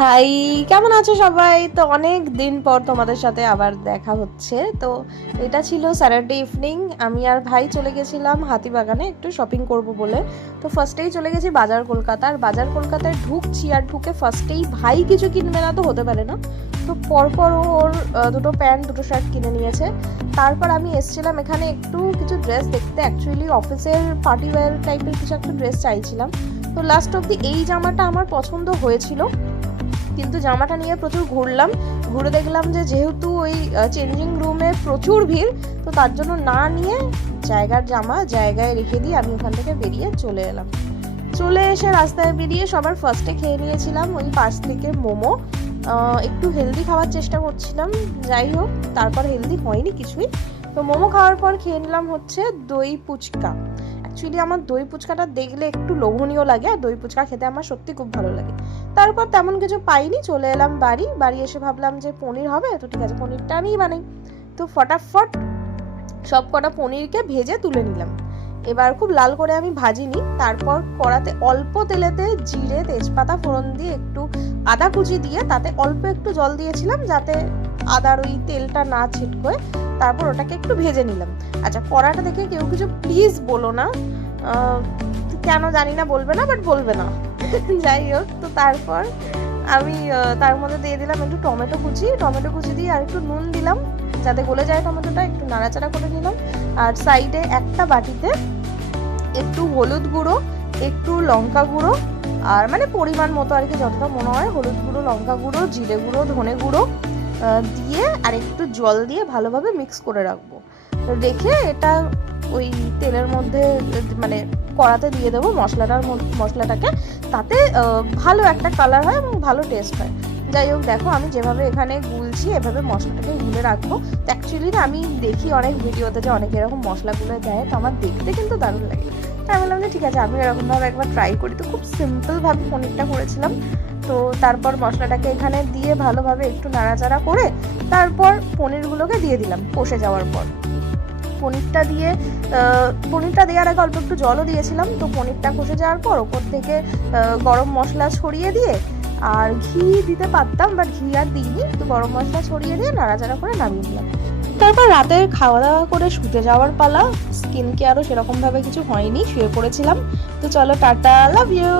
High, কেমন আছো সবাই? তো অনেক দিন পর তোমাদের সাথে আবার দেখা হচ্ছে। তো এটা ছিল স্যাটারডে ইভিনিং। আমি আর ভাই চলে গেছিলাম হাতিবাগানে একটু শপিং করব বলে। তো ফার্স্টেই চলে গেছি বাজার কলকাতা। আর বাজার কলকাতায় ঢুকছি, আর ঢুকে ফার্স্টেই ভাই কিছু কিনবে না তো হতে পারে না। তো পরপর ওর দুটো প্যান্ট দুটো শার্ট কিনে নিয়েছে। তারপর আমি এসেছিলাম এখানে একটু কিছু ড্রেস দেখতে। অ্যাকচুয়ালি অফিসের পার্টি ওয়্যার টাইপের কিছু একটা ড্রেস চাইছিলাম। তো লাস্ট অব্দি এই জামাটা আমার পছন্দ হয়েছিল, কিন্তু জামাটা নিয়ে প্রচুর ঘুরলাম। ঘুরে দেখলাম যে যেহেতু ওই চেঞ্জিং রুমে প্রচুর ভিড়, তো তার জন্য না নিয়ে জায়গার জামা জায়গায় রেখে দিয়ে আমি ওখান থেকে বেরিয়ে চলে এলাম। চলে এসে রাস্তায় বেরিয়ে সবার ফার্স্টে খেয়ে নিয়েছিলাম ওই পাশ থেকে মোমো। একটু হেলদি খাওয়ার চেষ্টা করছিলাম, যাই হোক তারপর হেলদি হয়নি কিছুই। তো মোমো খাওয়ার পর খেয়ে নিলাম হচ্ছে দই ফুচকা। অ্যাকচুয়ালি আমার দই ফুচকাটা দেখলে একটু লোভনীয় লাগে, আর দই ফুচকা খেতে আমার সত্যি খুব ভালো লাগে। তারপর তেমন কিছু পাইনি, চলে এলাম বাড়ি এসে ভাবলাম যে পনির হবে, তো ঠিক আছে পনিরটা আমিই বানাই। তো ফটাফট সব কটা পনিরকে ভেজে তুলে নিলাম। এবার খুব লাল করে আমি ভাজিনি, তারপর কড়াতে অল্প তেলেতে জিরে তেজপাতা ফোড়ন দিয়ে একটু আদা কুচি দিয়ে তাতে অল্প একটু জল দিয়েছিলাম যাতে আদার ওই তেলটা না ছিটকোয়। তারপর ওটাকে একটু ভেজে নিলাম। আচ্ছা, কড়াটা দেখে কেউ কিছু প্লিজ বলো না, কেন জানি না, বলবে না, বাট বলবে না। যাই হোক, তো তারপর আমি তার মধ্যে দিয়ে দিলাম একটু টমেটো কুচি দিয়ে আর একটু নুন দিলাম যাতে গলে যায় টমেটোটা, একটু নাড়াচাড়া করে নিলাম। আর সাইডে একটা বাটিতে একটু হলুদ গুঁড়ো, একটু লঙ্কা গুঁড়ো, আর মানে পরিমাণ মতো আর কি, যতটা মনে হয়, হলুদ গুঁড়ো, লঙ্কা গুঁড়ো, জিরে গুঁড়ো, ধনে গুঁড়ো দিয়ে আর একটু জল দিয়ে ভালোভাবে মিক্স করে রাখবো। রেখে এটা ওই তেলের মধ্যে মানে কড়াতে দিয়ে দেবো মশলাটাকে, তাতে ভালো একটা কালার হয় এবং ভালো টেস্ট হয়। যাই হোক, দেখো আমি যেভাবে এখানে গুলছি এভাবে মশলাটাকে গুলে রাখবো। তো অ্যাকচুয়ালি না, আমি দেখি অনেক ভিডিওতে যে অনেকে এরকম মশলাগুলো দেয়, তো আমার দেখতে কিন্তু দারুণ লাগে। তাই আমি বললাম যে ঠিক আছে আমি এরকমভাবে একবার ট্রাই করি। তো খুব সিম্পলভাবে পনিরটা করেছিলাম। তো তারপর মশলাটাকে এখানে দিয়ে ভালোভাবে একটু নাড়াচাড়া করে তারপর পনিরগুলোকে দিয়ে দিলাম কষে যাওয়ার পর। পনিরটা দেওয়ার আগে অল্প একটু জলও দিয়েছিলাম। তো পনিরটা কষে যাওয়ার পর ওপর থেকে গরম মশলা ছড়িয়ে দিয়ে, আর ঘি দিতে পারতাম বাট ঘি আর দিইনি, তো গরম মশলা ছড়িয়ে দিয়ে নাড়াচাড়া করে নামিয়ে দিলাম। তারপর রাতের খাওয়া দাওয়া করে শুতে যাওয়ার পালা। স্কিন কেয়ারও সেরকম ভাবে কিছু হয়নি, শুয়ে পড়েছিলাম। তো চলো টাটা, লাভ ইউ।